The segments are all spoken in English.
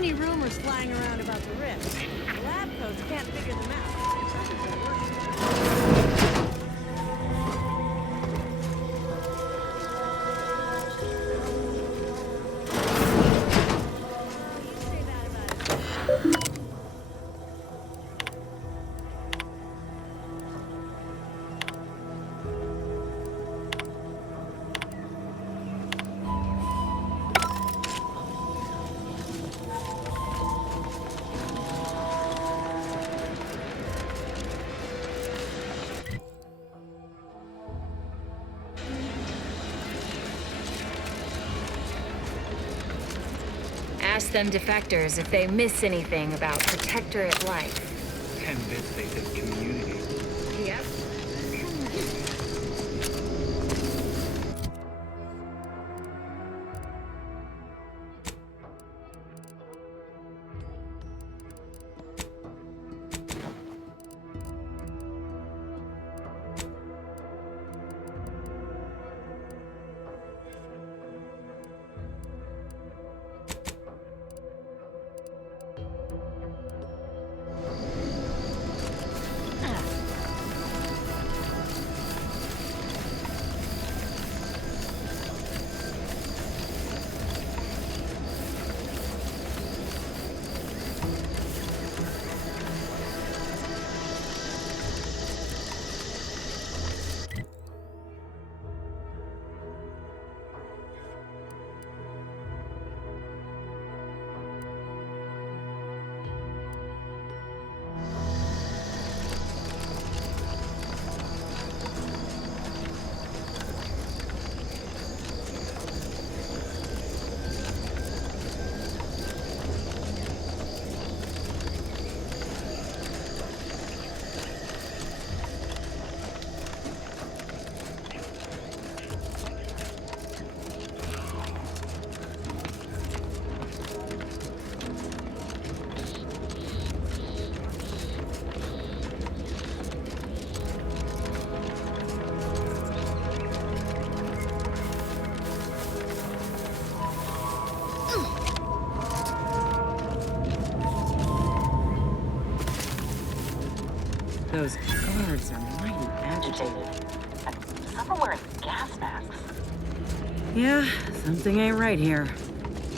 many rumors flying around about the rift. The lab coats can't figure them out. Ask them defectors if they miss anything about Protectorate life. 10-bit basic community. Yep. Those guards are mighty agitated. And some are wearing gas masks. Yeah, something ain't right here.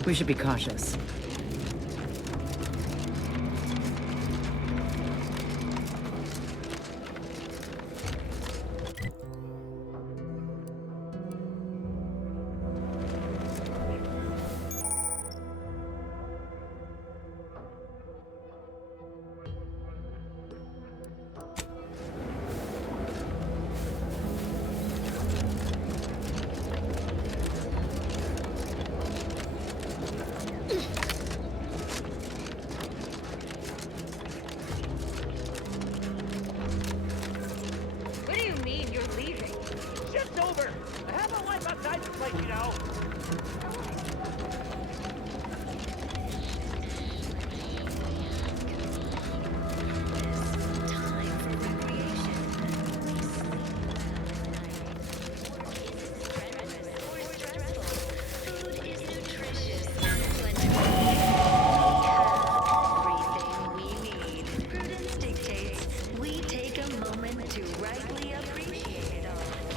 We should be cautious.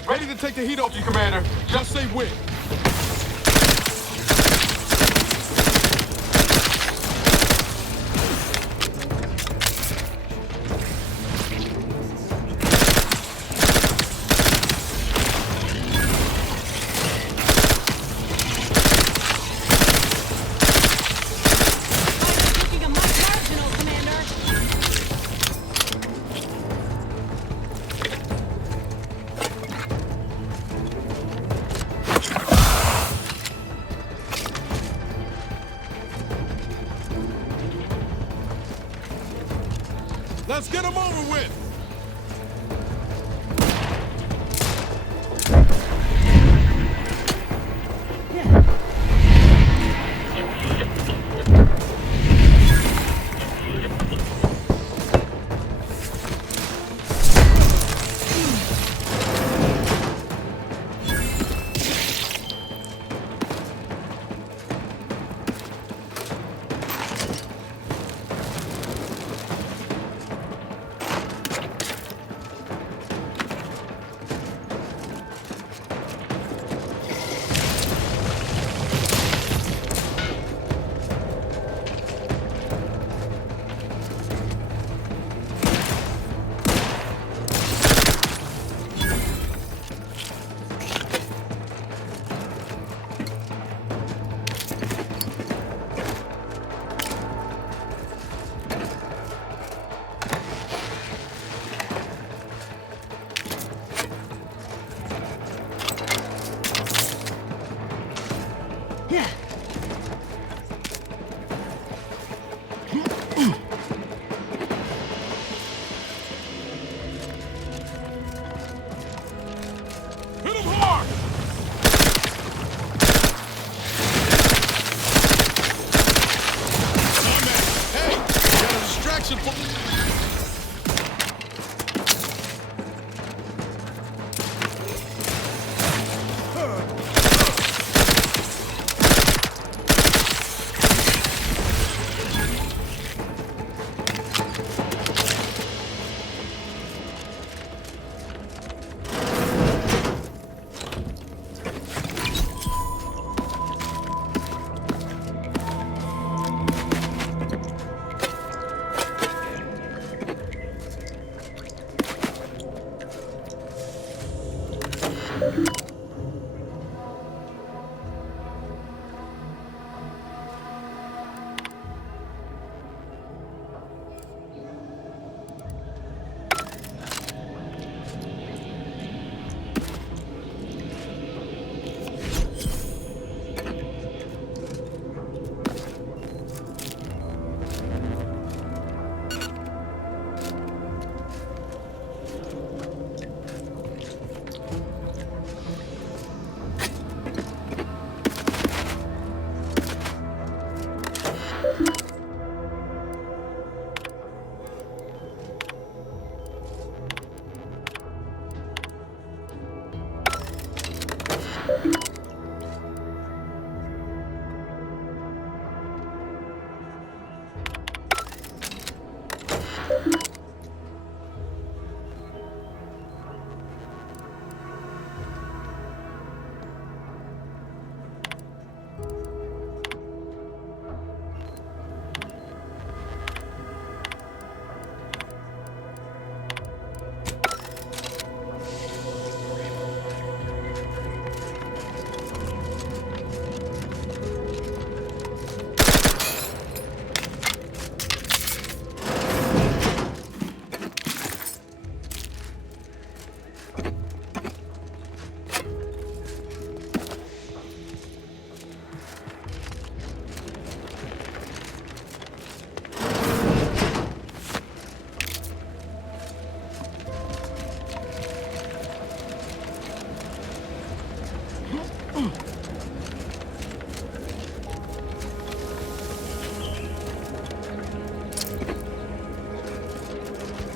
Ready to take the heat off you, Commander. Just say when. Let's get them over with.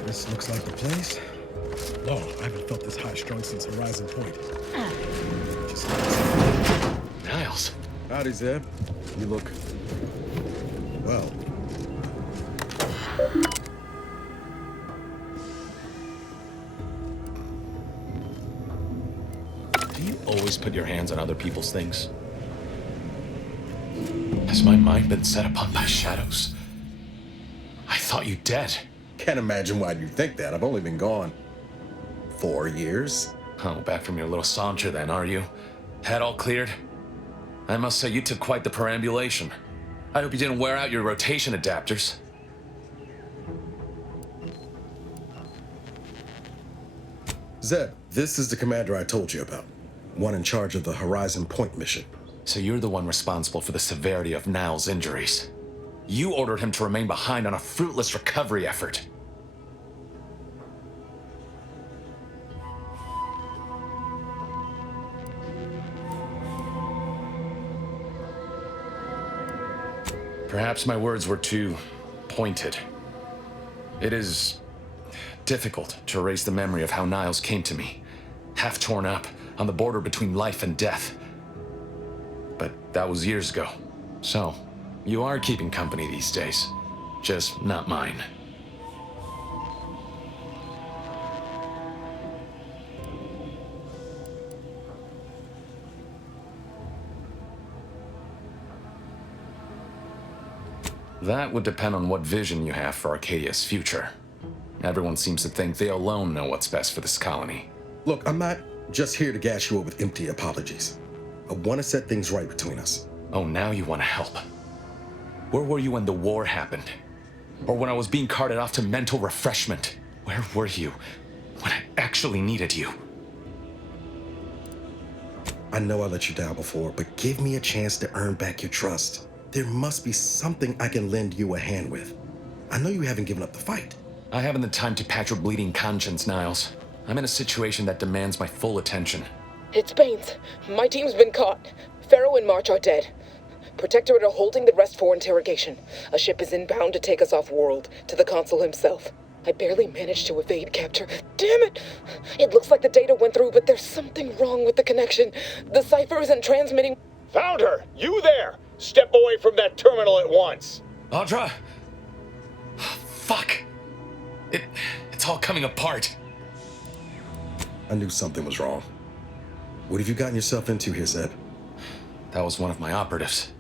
This looks like the place. Whoa, I haven't felt this high strung since Horizon Point. Just Niles. howdy, Zeb. You look... well. Do you always put your hands on other people's things? Has my mind been set upon by shadows? I thought you dead. Can't imagine why you think that. I've only been gone 4 years. Oh, back from your little saunter then, are you? Head all cleared? I must say you took quite the perambulation. I hope you didn't wear out your rotation adapters. Zeb, this is the commander I told you about. One in charge of the Horizon Point mission. So you're the one responsible for the severity of Niles' injuries. You ordered him to remain behind on a fruitless recovery effort. Perhaps my words were too pointed. It is difficult to erase the memory of how Niles came to me, half torn up, on the border between life and death. But that was years ago. So, you are keeping company these days. Just not mine. That would depend on what vision you have for Arcadia's future. Everyone seems to think they alone know what's best for this colony. Look, I'm not just here to gas you up with empty apologies. I want to set things right between us. Oh, now you want to help. Where were you when the war happened? Or when I was being carted off to mental refreshment? Where were you when I actually needed you? I know I let you down before, but give me a chance to earn back your trust. There must be something I can lend you a hand with. I know you haven't given up the fight. I haven't the time to patch your bleeding conscience, Niles. I'm in a situation that demands my full attention. It's Baines. My team's been caught. Pharaoh and March are dead. Protectorate are holding the rest for interrogation. A ship is inbound to take us off-world, to the consul himself. I barely managed to evade capture. Damn it! It looks like the data went through, but there's something wrong with the connection. The Cipher isn't transmitting... Found her! You there! Step away from that terminal at once! Audra! Fuck! It's all coming apart. I knew something was wrong. What have you gotten yourself into here, Zeb? That was one of my operatives.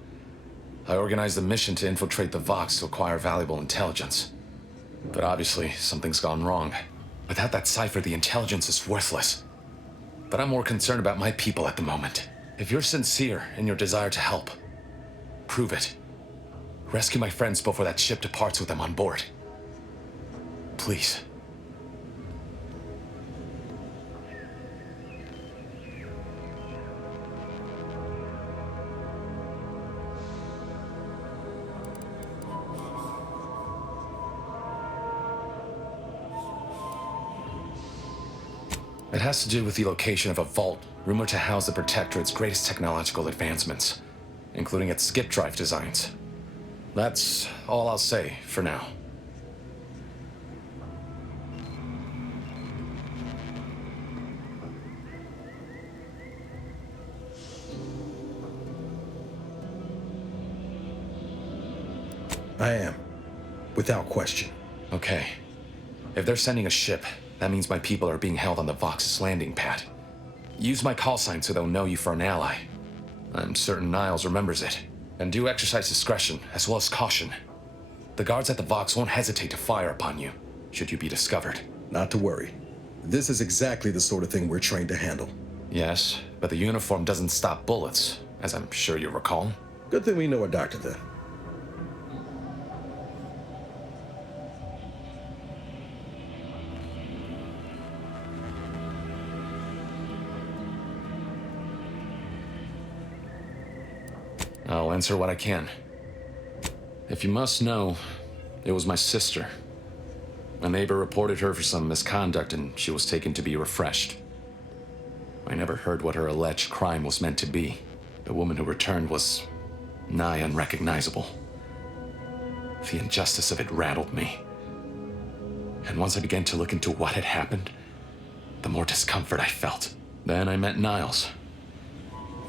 I organized a mission to infiltrate the Vox to acquire valuable intelligence. But obviously, something's gone wrong. Without that Cipher, the intelligence is worthless. But I'm more concerned about my people at the moment. If you're sincere in your desire to help, prove it. Rescue my friends before that ship departs with them on board. Please. It has to do with the location of a vault rumored to house the Protectorate's greatest technological advancements, including its skip drive designs. That's all I'll say for now. I am, without question. Okay. If they're sending a ship, that means my people are being held on the Vox's landing pad. Use my call sign so they'll know you for an ally. I'm certain Niles remembers it. And do exercise discretion, as well as caution. The guards at the Vox won't hesitate to fire upon you, should you be discovered. Not to worry. This is exactly the sort of thing we're trained to handle. Yes, but the uniform doesn't stop bullets, as I'm sure you recall. Good thing we know a doctor then. I'll answer what I can. If you must know, it was my sister. A neighbor reported her for some misconduct and she was taken to be refreshed. I never heard what her alleged crime was meant to be. The woman who returned was nigh unrecognizable. The injustice of it rattled me. And once I began to look into what had happened, the more discomfort I felt. Then I met Niles.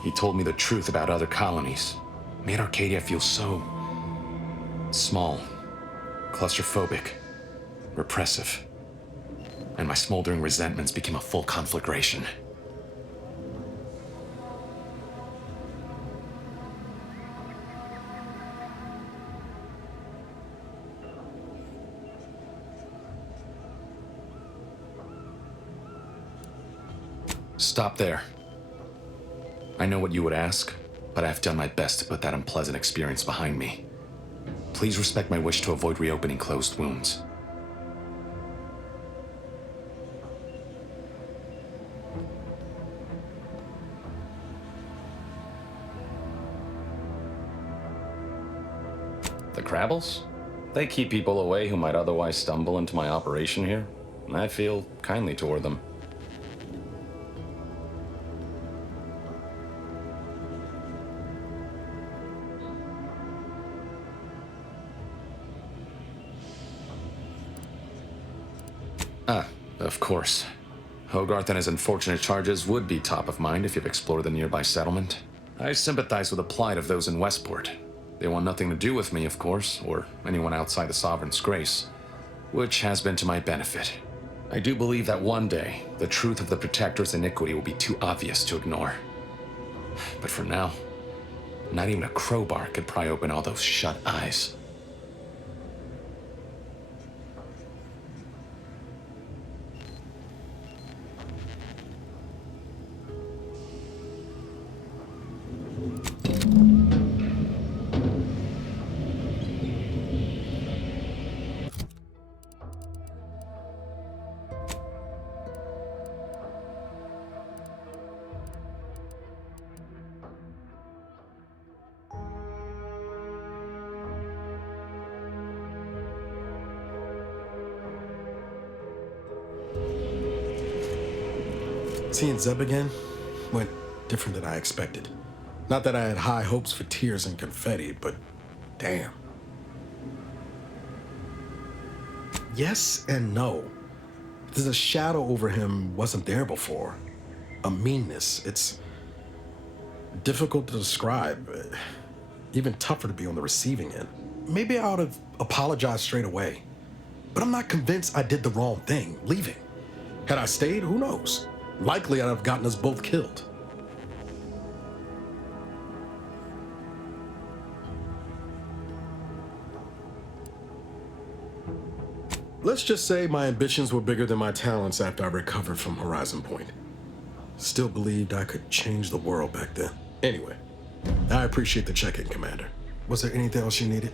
He told me the truth about other colonies. Made Arcadia feel so small, claustrophobic, repressive. And my smoldering resentments became a full conflagration. Stop there. I know what you would ask, but I've done my best to put that unpleasant experience behind me. Please respect my wish to avoid reopening closed wounds. The Crabbles? They keep people away who might otherwise stumble into my operation here. I feel kindly toward them. Of course. Hogarth and his unfortunate charges would be top of mind if you've explored the nearby settlement. I sympathize with the plight of those in Westport. They want nothing to do with me, of course, or anyone outside the Sovereign's grace, which has been to my benefit. I do believe that one day, the truth of the Protector's iniquity will be too obvious to ignore. But for now, not even a crowbar could pry open all those shut eyes. Seeing Zeb again went different than I expected. Not that I had high hopes for tears and confetti, but damn. Yes and no. There's a shadow over him wasn't there before. A meanness. It's difficult to describe. Even tougher to be on the receiving end. Maybe I ought to apologize straight away. But I'm not convinced I did the wrong thing, leaving. Had I stayed, who knows? Likely I'd have gotten us both killed. Let's just say my ambitions were bigger than my talents after I recovered from Horizon Point. Still believed I could change the world back then. Anyway, I appreciate the check-in, Commander. Was there anything else you needed?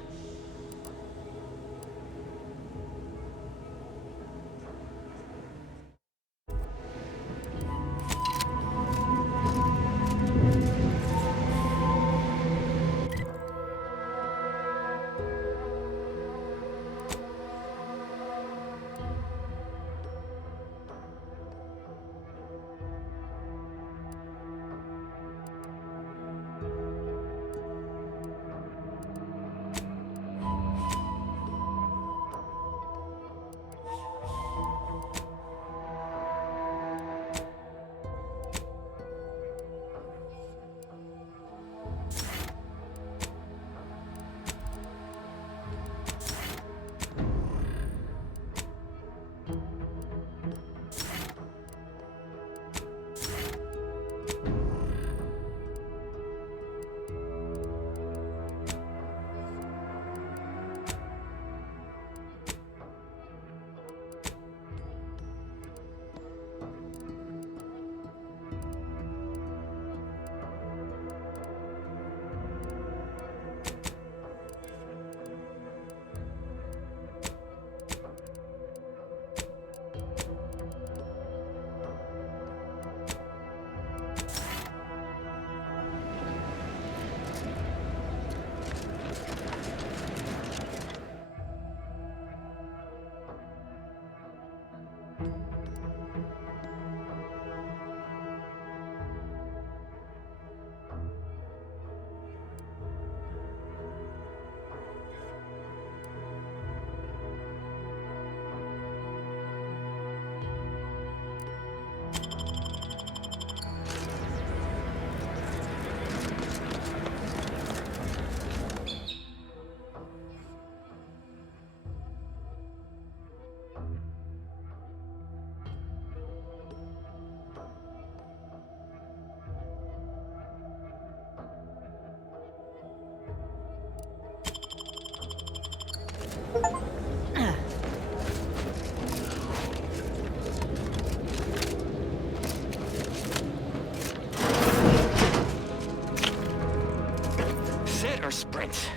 Sit or sprint?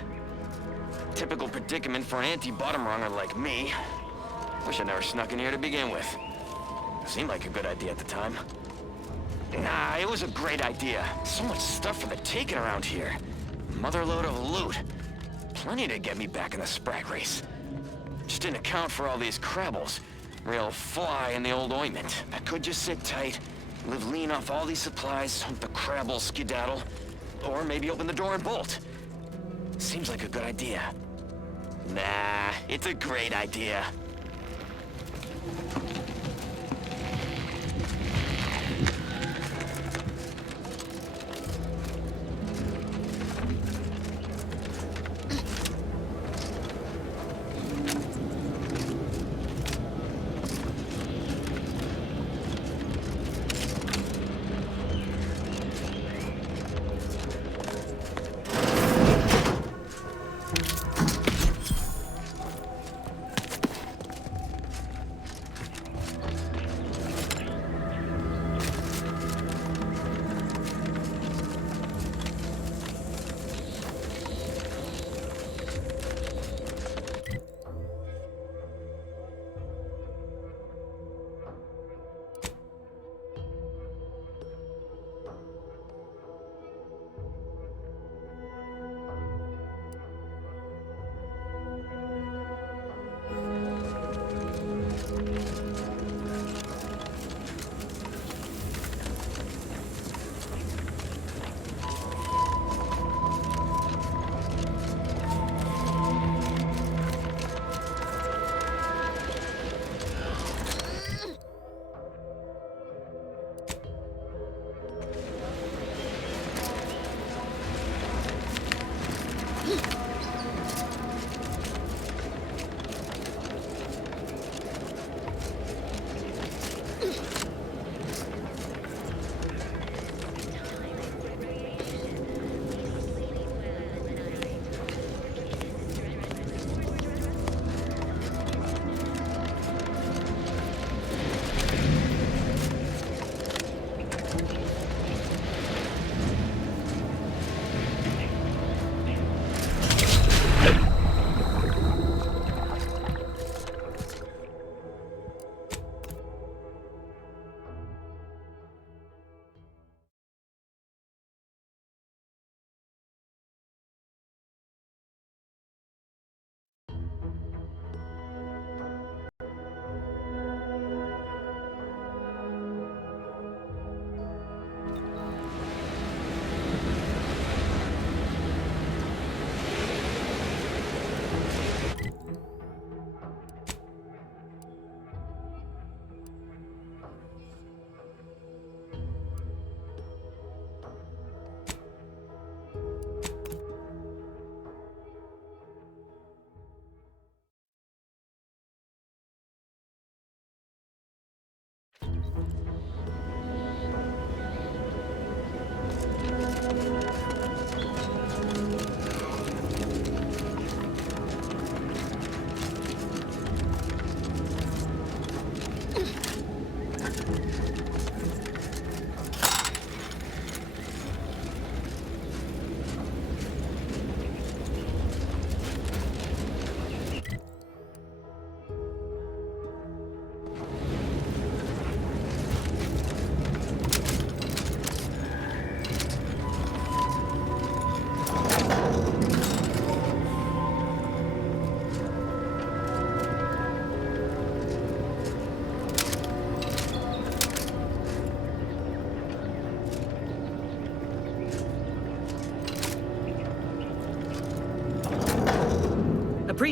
Typical predicament for an anti-bottom runger like me. Wish I never snuck in here to begin with. Seemed like a good idea at the time. Nah, it was a great idea. So much stuff for the taking around here. Motherload of loot. Plenty to get me back in the sprag race. Just didn't account for all these crabbles. Real fly in the old ointment. I could just sit tight, live lean off all these supplies, hope the crabbles skedaddle. Or maybe open the door and bolt. Seems like a good idea. Nah, it's a great idea.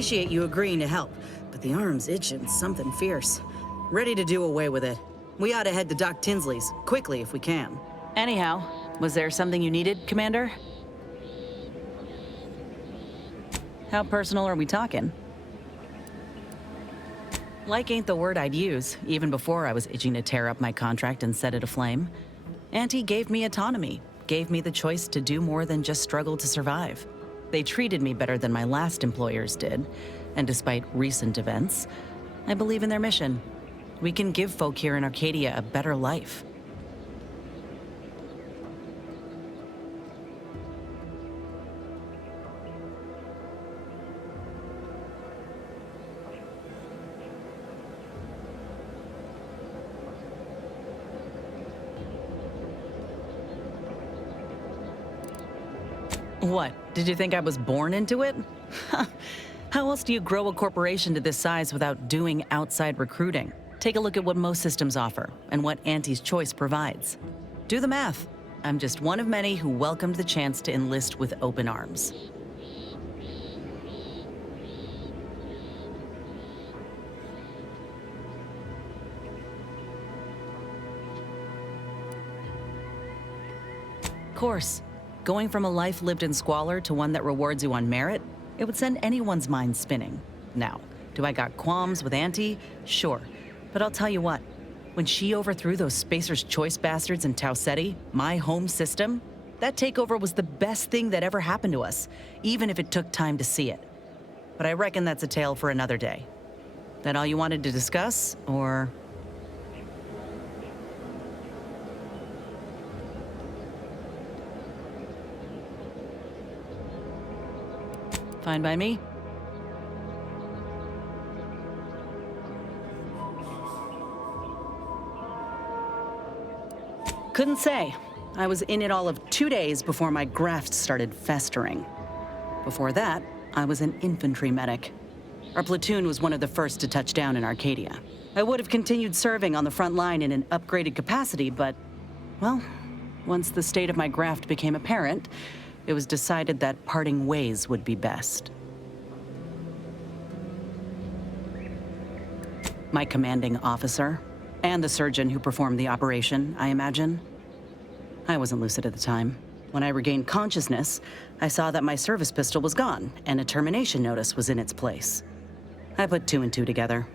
appreciate you agreeing to help, but the arm's itching something fierce. Ready to do away with it. We ought to head to Doc Tinsley's, quickly if we can. Anyhow, was there something you needed, Commander? How personal are we talking? Like ain't the word I'd use, even before I was itching to tear up my contract and set it aflame. Auntie gave me autonomy, gave me the choice to do more than just struggle to survive. They treated me better than my last employers did, and despite recent events, I believe in their mission. We can give folk here in Arcadia a better life. What? Did you think I was born into it? How else do you grow a corporation to this size without doing outside recruiting? Take a look at what most systems offer and what Auntie's Choice provides. Do the math. I'm just one of many who welcomed the chance to enlist with open arms. Of course, going from a life lived in squalor to one that rewards you on merit, it would send anyone's mind spinning. Now, do I got qualms with Auntie? Sure. But I'll tell you what, when she overthrew those Spacer's Choice bastards in Tau Ceti, my home system, that takeover was the best thing that ever happened to us, even if it took time to see it. But I reckon that's a tale for another day. That all you wanted to discuss, or... Fine by me. Couldn't say. I was in it all of 2 days before my graft started festering. Before that, I was an infantry medic. Our platoon was one of the first to touch down in Arcadia. I would have continued serving on the front line in an upgraded capacity, but, well, once the state of my graft became apparent, it was decided that parting ways would be best. My commanding officer, and the surgeon who performed the operation, I imagine. I wasn't lucid at the time. When I regained consciousness, I saw that my service pistol was gone, and a termination notice was in its place. I put 2 and 2 together.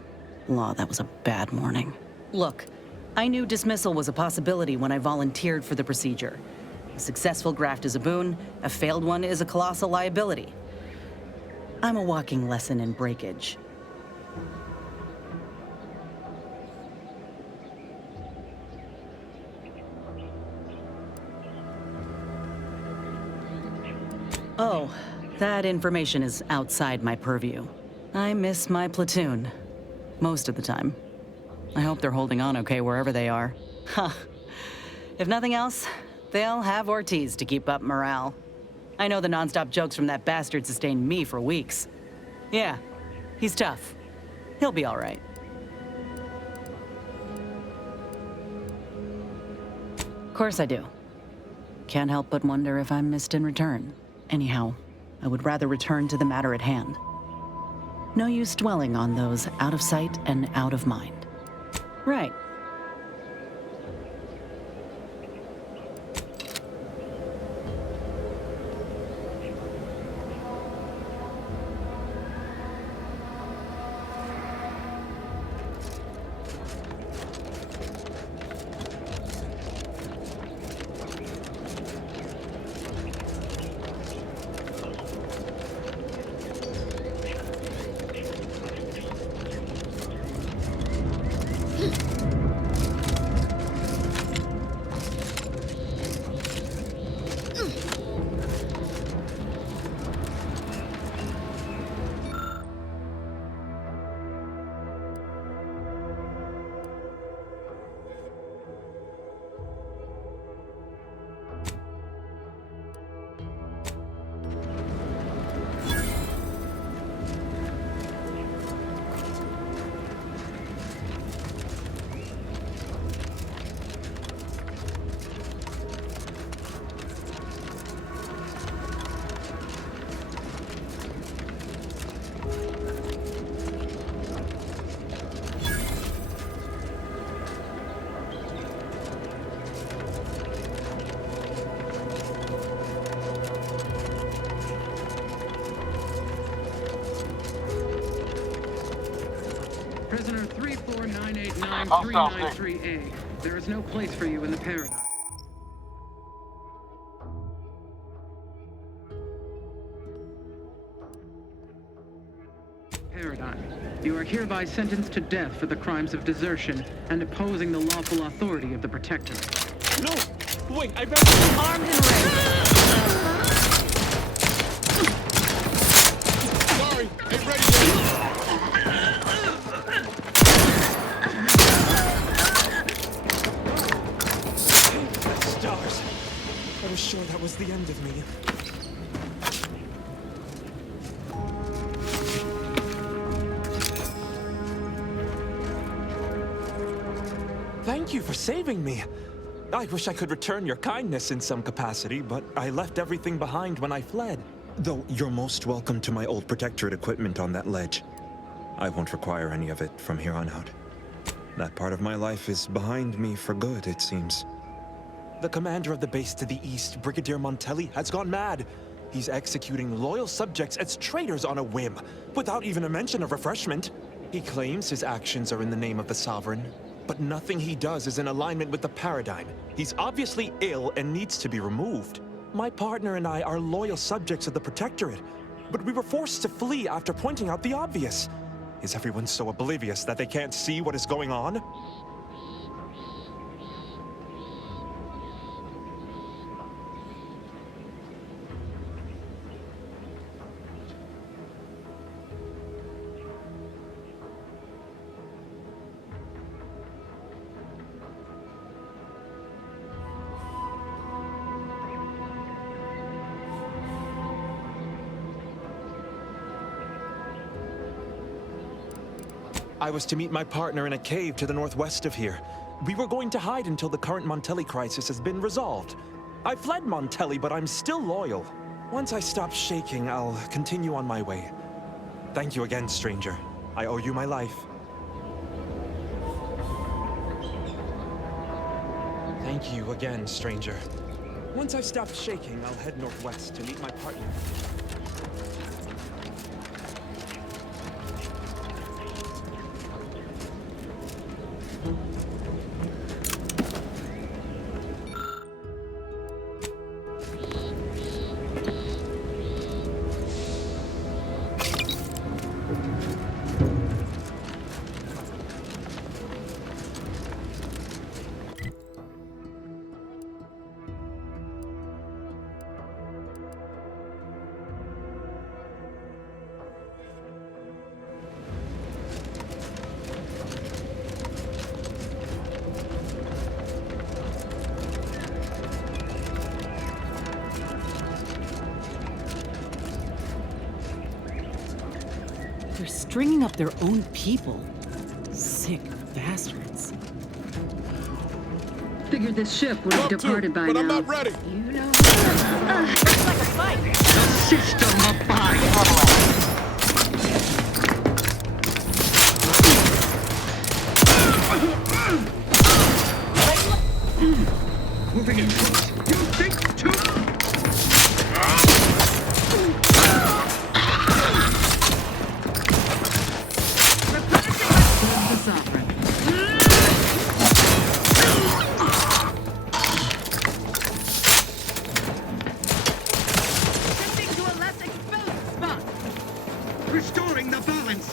Law, that was a bad morning. Look, I knew dismissal was a possibility when I volunteered for the procedure. A successful graft is a boon, a failed one is a colossal liability. I'm a walking lesson in breakage. Oh, that information is outside my purview. I miss my platoon. Most of the time. I hope they're holding on okay wherever they are. Huh. If nothing else, they'll have Ortiz to keep up morale. I know the nonstop jokes from that bastard sustained me for weeks. Yeah, he's tough. He'll be all right. Of course I do. Can't help but wonder if I'm missed in return. Anyhow, I would rather return to the matter at hand. No use dwelling on those out of sight and out of mind. Right. Prisoner 34989-393A. There is no place for you in the paradigm. You are hereby sentenced to death for the crimes of desertion and opposing the lawful authority of the Protector. No! Wait, I better... Armed and ready. Sorry, ain't ready yet. Stars. I was sure that was the end of me. Thank you for saving me. I wish I could return your kindness in some capacity, but I left everything behind when I fled. Though you're most welcome to my old Protectorate equipment on that ledge. I won't require any of it from here on out. That part of my life is behind me for good, it seems. The commander of the base to the east, Brigadier Montelli, has gone mad. He's executing loyal subjects as traitors on a whim, without even a mention of refreshment. He claims his actions are in the name of the Sovereign, but nothing he does is in alignment with the paradigm. He's obviously ill and needs to be removed. My partner and I are loyal subjects of the Protectorate, but we were forced to flee after pointing out the obvious. Is everyone so oblivious that they can't see what is going on? I was to meet my partner in a cave to the northwest of here. We were going to hide until the current Montelli crisis has been resolved. I fled Montelli, but I'm still loyal. Once I stop shaking, I'll continue on my way. Thank you again, stranger. I owe you my life. Thank you again, stranger. Once I stop shaking, I'll head northwest to meet my partner. They're stringing up their own people. Sick bastards. Figured this ship would have departed by but now. I'm not ready. You know. Looks like a fight. The system abides. Moving in close. You think too? The Sovereign. Shifting to a less exposed spot. Restoring the balance.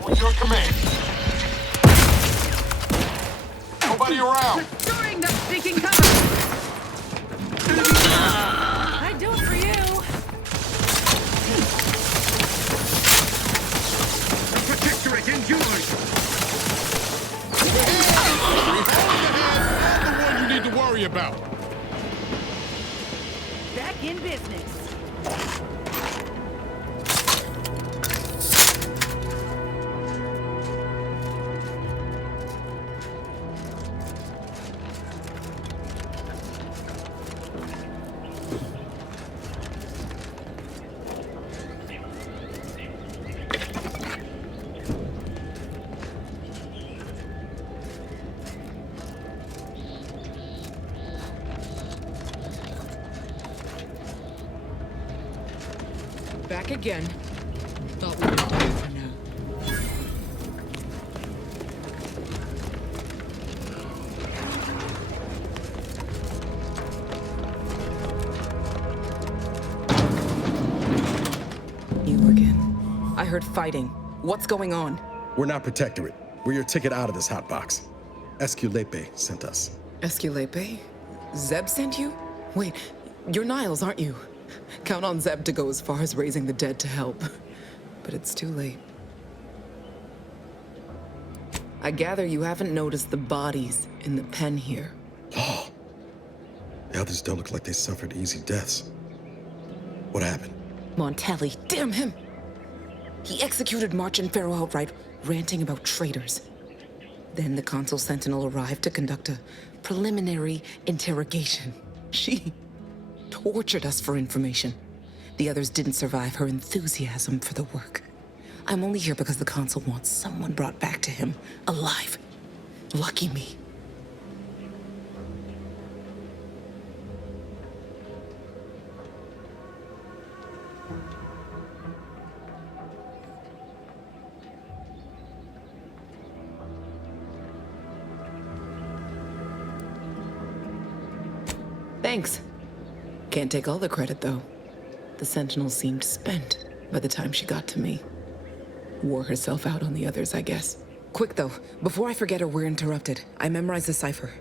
What's your command? Nobody around. Restoring the stinking cover. I do it for you. The Protectorate endures. The one you need to worry about. Back in business. Back again. Thought we were done for now. You again. I heard fighting. What's going on? We're not Protectorate. We're your ticket out of this hotbox. Esculepe sent us. Esculepe? Zeb sent you? Wait, you're Niles, aren't you? Count on Zeb to go as far as raising the dead to help. But it's too late. I gather you haven't noticed the bodies in the pen here. Oh. The others don't look like they suffered easy deaths. What happened? Montelli, damn him! He executed March and Pharaoh outright, ranting about traitors. Then the Consul Sentinel arrived to conduct a preliminary interrogation. She tortured us for information. The others didn't survive her enthusiasm for the work. I'm only here because the Consul wants someone brought back to him, alive. Lucky me. Thanks. Can't take all the credit, though. The Sentinel seemed spent by the time she got to me. Wore herself out on the others, I guess. Quick, though, before I forget or we're interrupted, I memorized the cipher.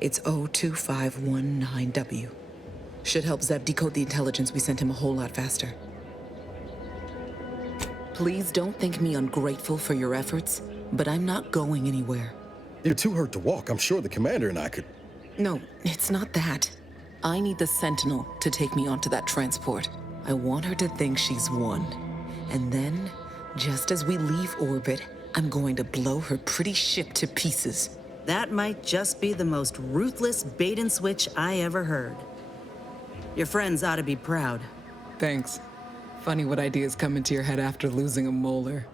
It's 02519W. Should help Zeb decode the intelligence we sent him a whole lot faster. Please don't think me ungrateful for your efforts, but I'm not going anywhere. You're too hurt to walk. I'm sure the commander and I could... No, it's not that. I need the Sentinel to take me onto that transport. I want her to think she's won. And then, just as we leave orbit, I'm going to blow her pretty ship to pieces. That might just be the most ruthless bait and switch I ever heard. Your friends ought to be proud. Thanks. Funny what ideas come into your head after losing a molar.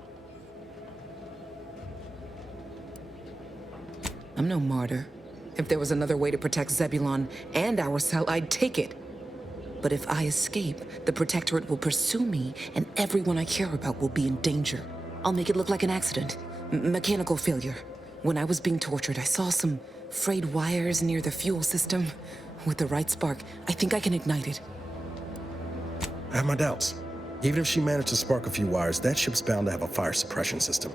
I'm no martyr. If there was another way to protect Zebulon and our cell, I'd take it. But if I escape, the Protectorate will pursue me, and everyone I care about will be in danger. I'll make it look like an accident. Mechanical failure. When I was being tortured, I saw some frayed wires near the fuel system. With the right spark, I think I can ignite it. I have my doubts. Even if she managed to spark a few wires, that ship's bound to have a fire suppression system.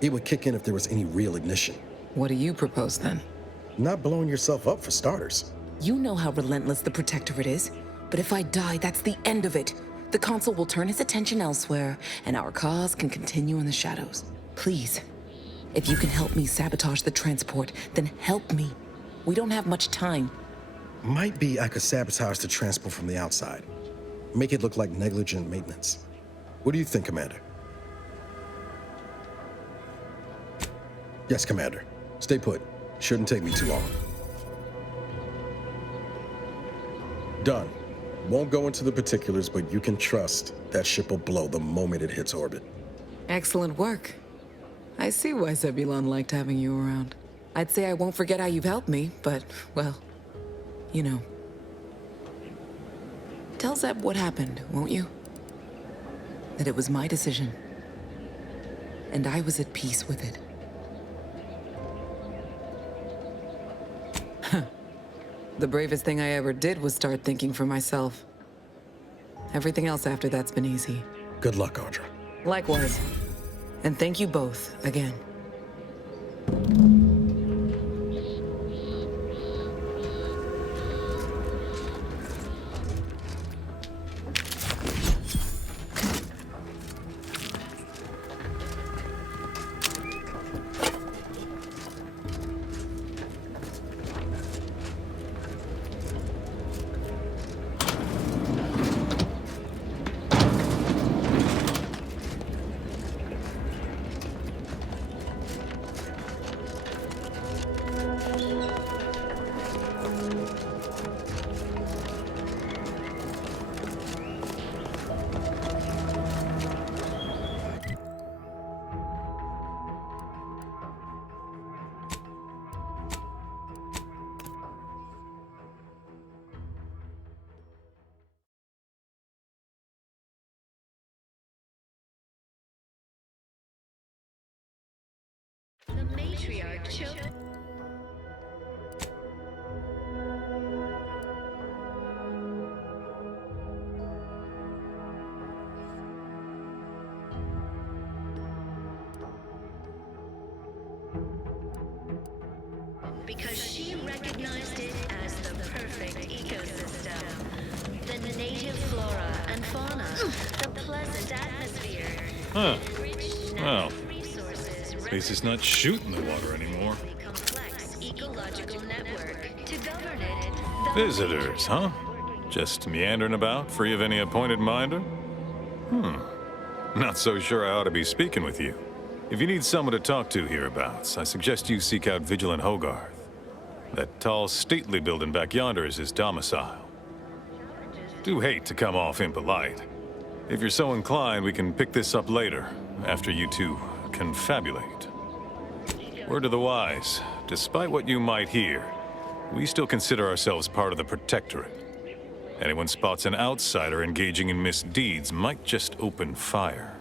It would kick in if there was any real ignition. What do you propose, then? Not blowing yourself up, for starters. You know how relentless the Protectorate is. But if I die, that's the end of it. The Consul will turn his attention elsewhere, and our cause can continue in the shadows. Please, if you can help me sabotage the transport, then help me. We don't have much time. Might be I could sabotage the transport from the outside. Make it look like negligent maintenance. What do you think, Commander? Yes, Commander. Stay put. Shouldn't take me too long. Done. Won't go into the particulars, but you can trust that ship will blow the moment it hits orbit. Excellent work. I see why Zebulon liked having you around. I'd say I won't forget how you've helped me, but, well, you know. Tell Zeb what happened, won't you? That it was my decision. And I was at peace with it. The bravest thing I ever did was start thinking for myself. Everything else after that's been easy. Good luck, Audra. Likewise. And thank you both, again. matriarch chose. Because she recognized it as the perfect ecosystem. The native flora and fauna, the pleasant atmosphere, enriched Well, resources, at least it's not shooting the water anymore. complex ecological network. To govern it, Visitors, huh? Just meandering about, free of any appointed minder? Not so sure I ought to be speaking with you. If you need someone to talk to hereabouts, I suggest you seek out Vigilant Hogarth. That tall, stately building back yonder is his domicile. Do hate to come off impolite. If you're so inclined, we can pick this up later, after you two confabulate. Word to the wise, despite what you might hear, we still consider ourselves part of the Protectorate. Anyone spots an outsider engaging in misdeeds might just open fire.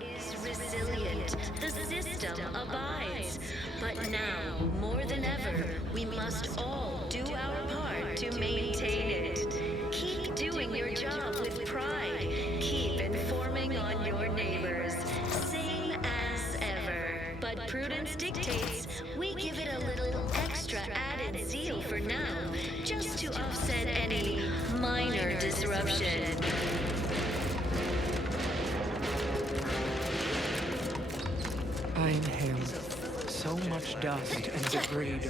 is resilient. The system abides. But now, more than ever, we must all do our part to maintain it. Keep doing your job with pride. Keep informing on your neighbors. Same as ever. But prudence dictates we give it a little extra added zeal for now, just to offset any minor disruption. I inhale so much dust and debris.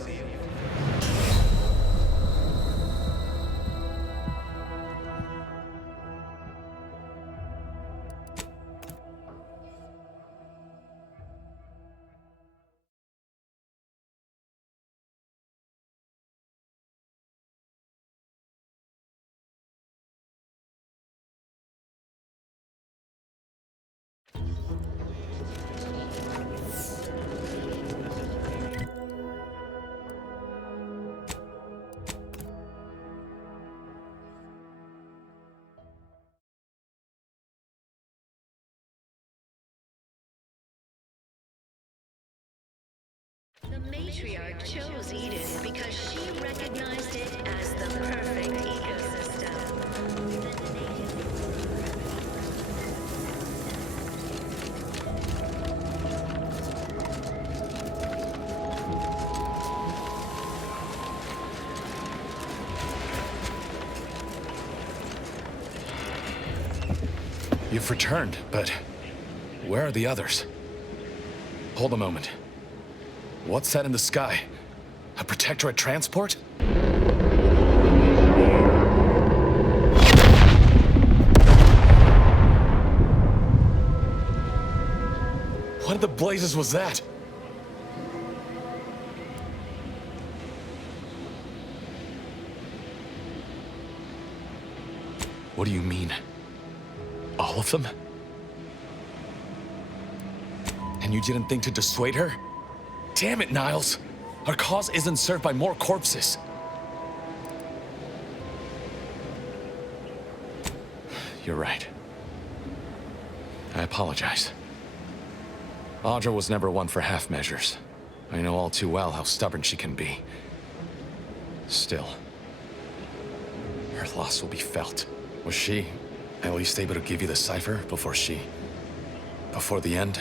The matriarch chose Eden because she recognized it as the perfect ecosystem. You've returned, but where are the others? Hold a moment. What's that in the sky? A Protectorate transport? What in the blazes was that? What do you mean? All of them? And you didn't think to dissuade her? Damn it, Niles! Our cause isn't served by more corpses. You're right. I apologize. Audra was never one for half measures. I know all too well how stubborn she can be. Still, her loss will be felt. Was she at least able to give you the cipher before the end?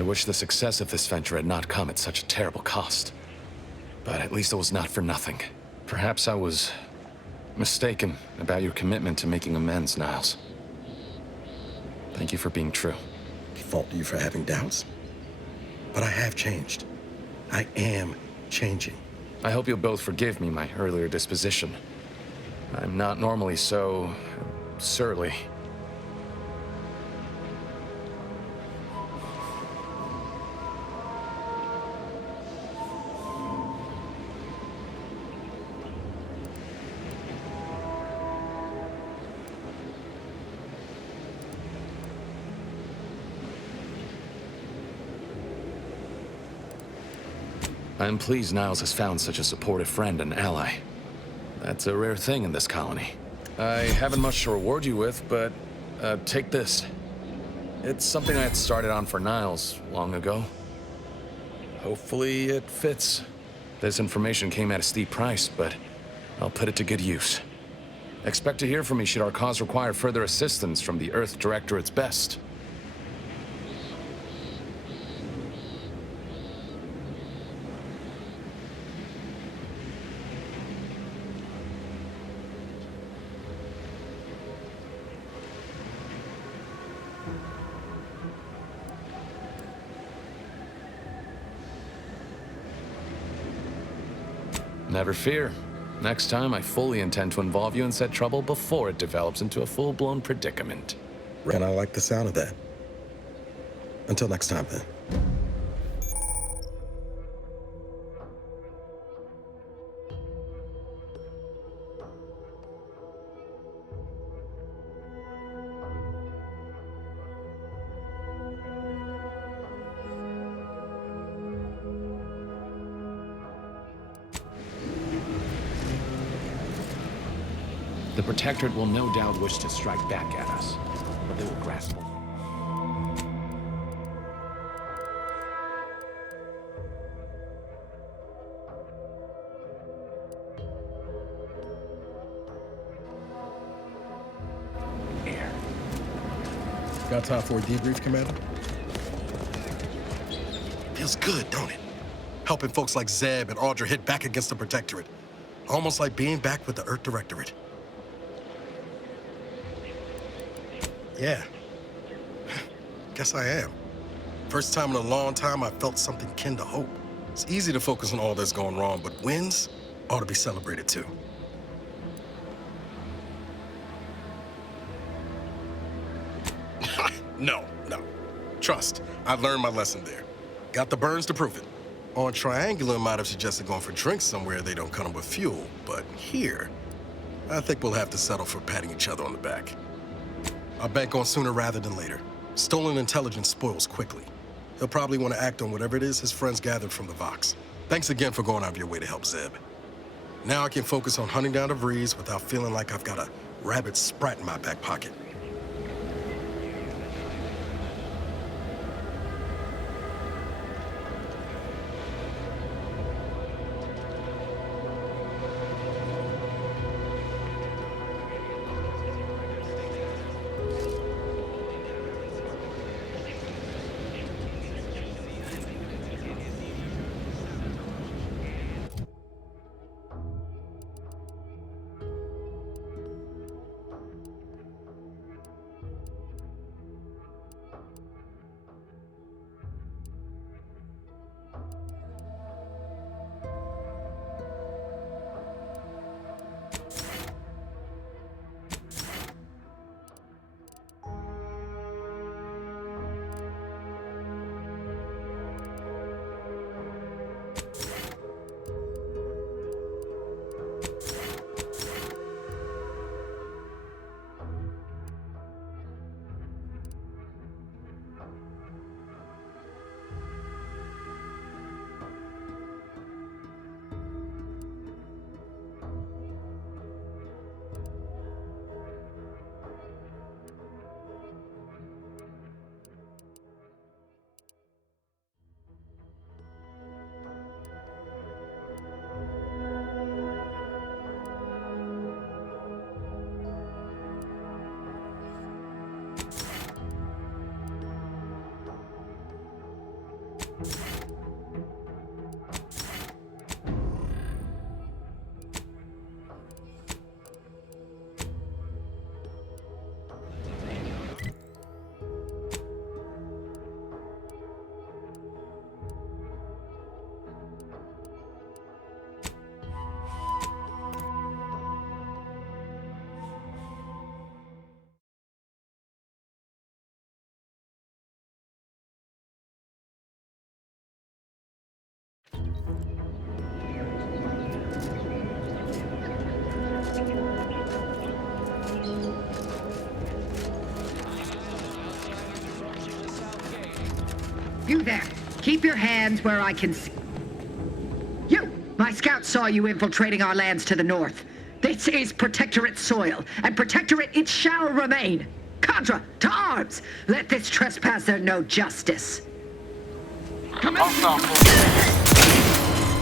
I wish the success of this venture had not come at such a terrible cost. But at least it was not for nothing. Perhaps I was mistaken about your commitment to making amends, Niles. Thank you for being true. Fault you for having doubts? But I have changed. I am changing. I hope you'll both forgive me my earlier disposition. I'm not normally so surly. I'm pleased Niles has found such a supportive friend and ally. That's a rare thing in this colony. I haven't much to reward you with, but take this. It's something I had started on for Niles long ago. Hopefully it fits. This information came at a steep price, but I'll put it to good use. Expect to hear from me should our cause require further assistance from the Earth Directorate's best. Never fear. Next time, I fully intend to involve you in said trouble before it develops into a full-blown predicament. And I like the sound of that. Until next time, then. The Protectorate will no doubt wish to strike back at us, but they will grasp only. Air. Got time for a debrief, Commander? Feels good, don't it? Helping folks like Zeb and Audra hit back against the Protectorate. Almost like being back with the Earth Directorate. Yeah. Guess I am. First time in a long time I felt something kin to hope. It's easy to focus on all that's going wrong, but wins ought to be celebrated too. No. Trust, I learned my lesson there. Got the burns to prove it. On Triangular, might have suggested going for drinks somewhere they don't come with fuel, but here, I think we'll have to settle for patting each other on the back. I'll bank on sooner rather than later. Stolen intelligence spoils quickly. He'll probably want to act on whatever it is his friends gathered from the Vox. Thanks again for going out of your way to help Zeb. Now I can focus on hunting down the Vrees without feeling like I've got a rabid sprat in my back pocket. You there. Keep your hands where I can see. You! My scouts saw you infiltrating our lands to the north. This is Protectorate soil, and Protectorate it shall remain. Contra, to arms! Let this trespasser know justice. Come in!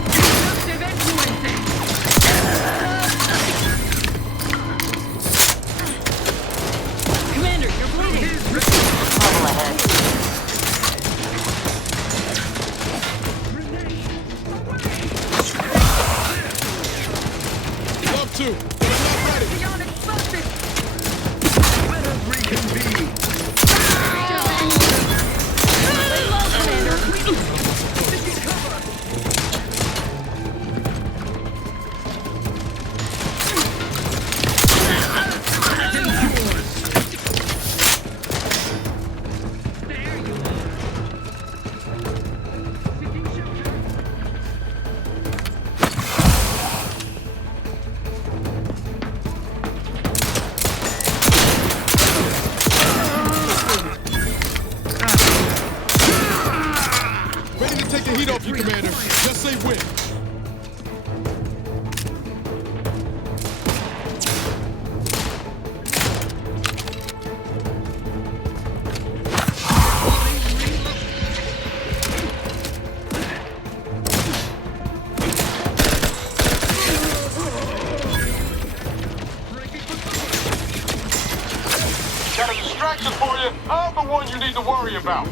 Disruptive influences! Commander, you're bleeding! Trouble ahead. Love to, but I'm not ready. Beyond explosive! Let us reconvene. Ready to take the heat off you, Commander. Just say when. Got a distraction for you. I'm the one you need to worry about.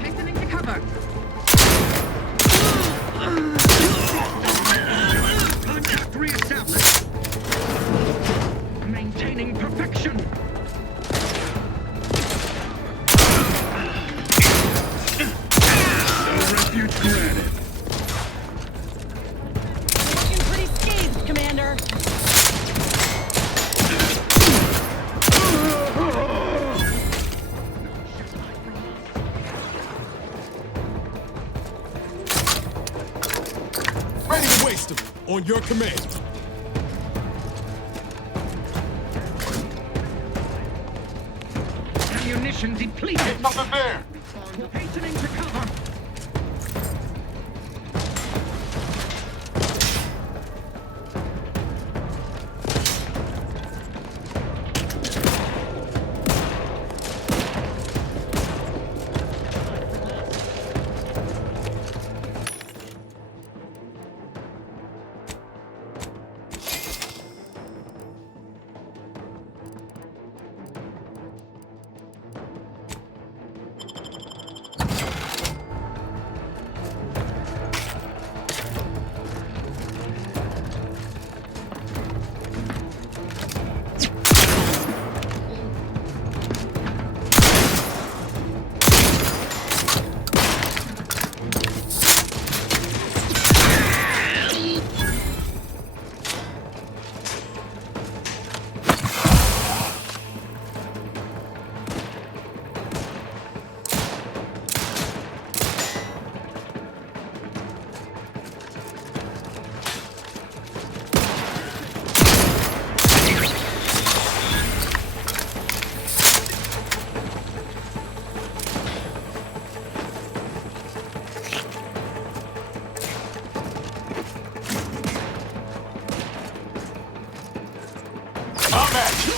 Hastening to cover. Contact reestablished. Maintaining perfection. No refuge granted. Looking pretty scathed, Commander. Ready to waste them. On your command. Ammunition depleted. Nothing there. Hastening to cover.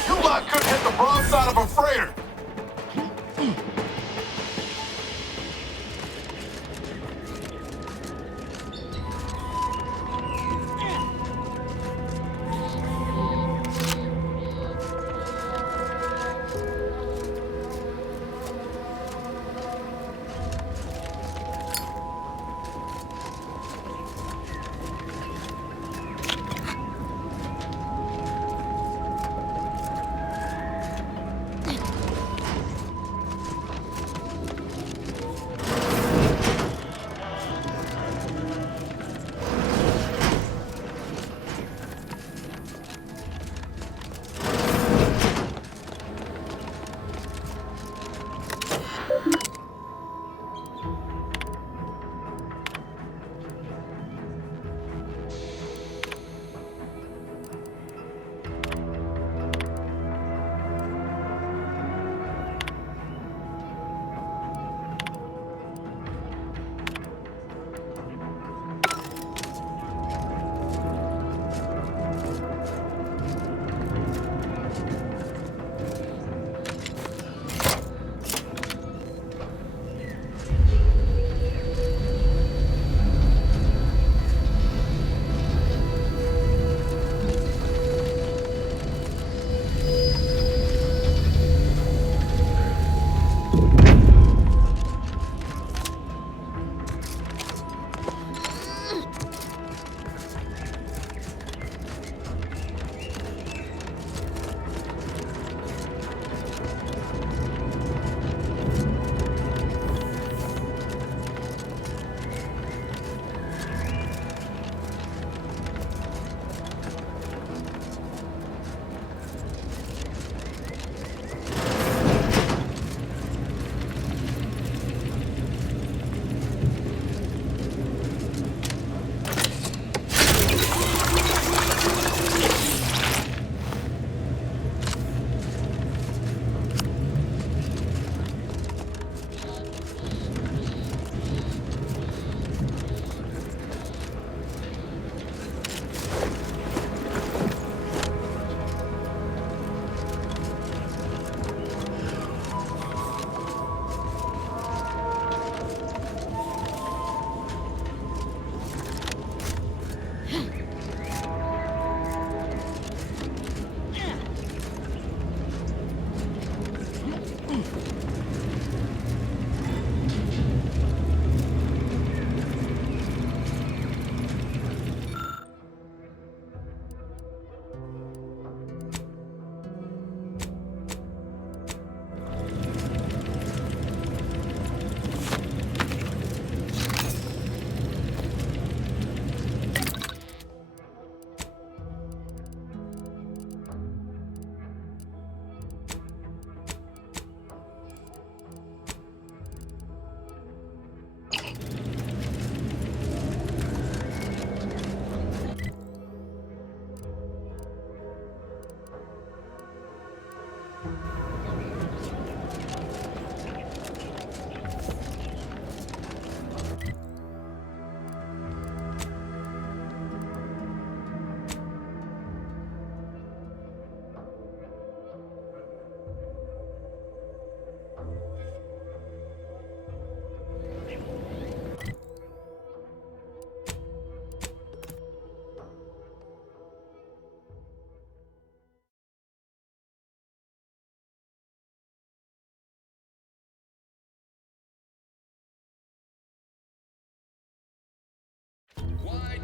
You lot couldn't hit the broadside of a freighter.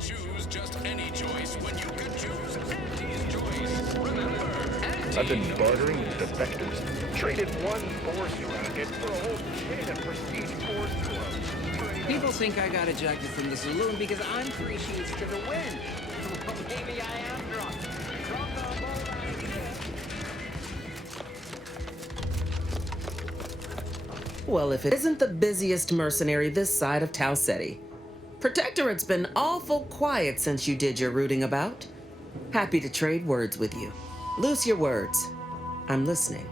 choose just any choice when you could choose Andy's choice? Remember, Andy. I've been bartering with defectors. Traded one force racket for a whole chain of prestige force clubs. People think I got ejected from the saloon because I'm 3 sheets to the wind. Well, maybe I am drunk. Drunk on both ideas. Well, if it isn't the busiest mercenary this side of Tau Ceti. Protectorate's been awful quiet since you did your rooting about. Happy to trade words with you. Loose your words. I'm listening.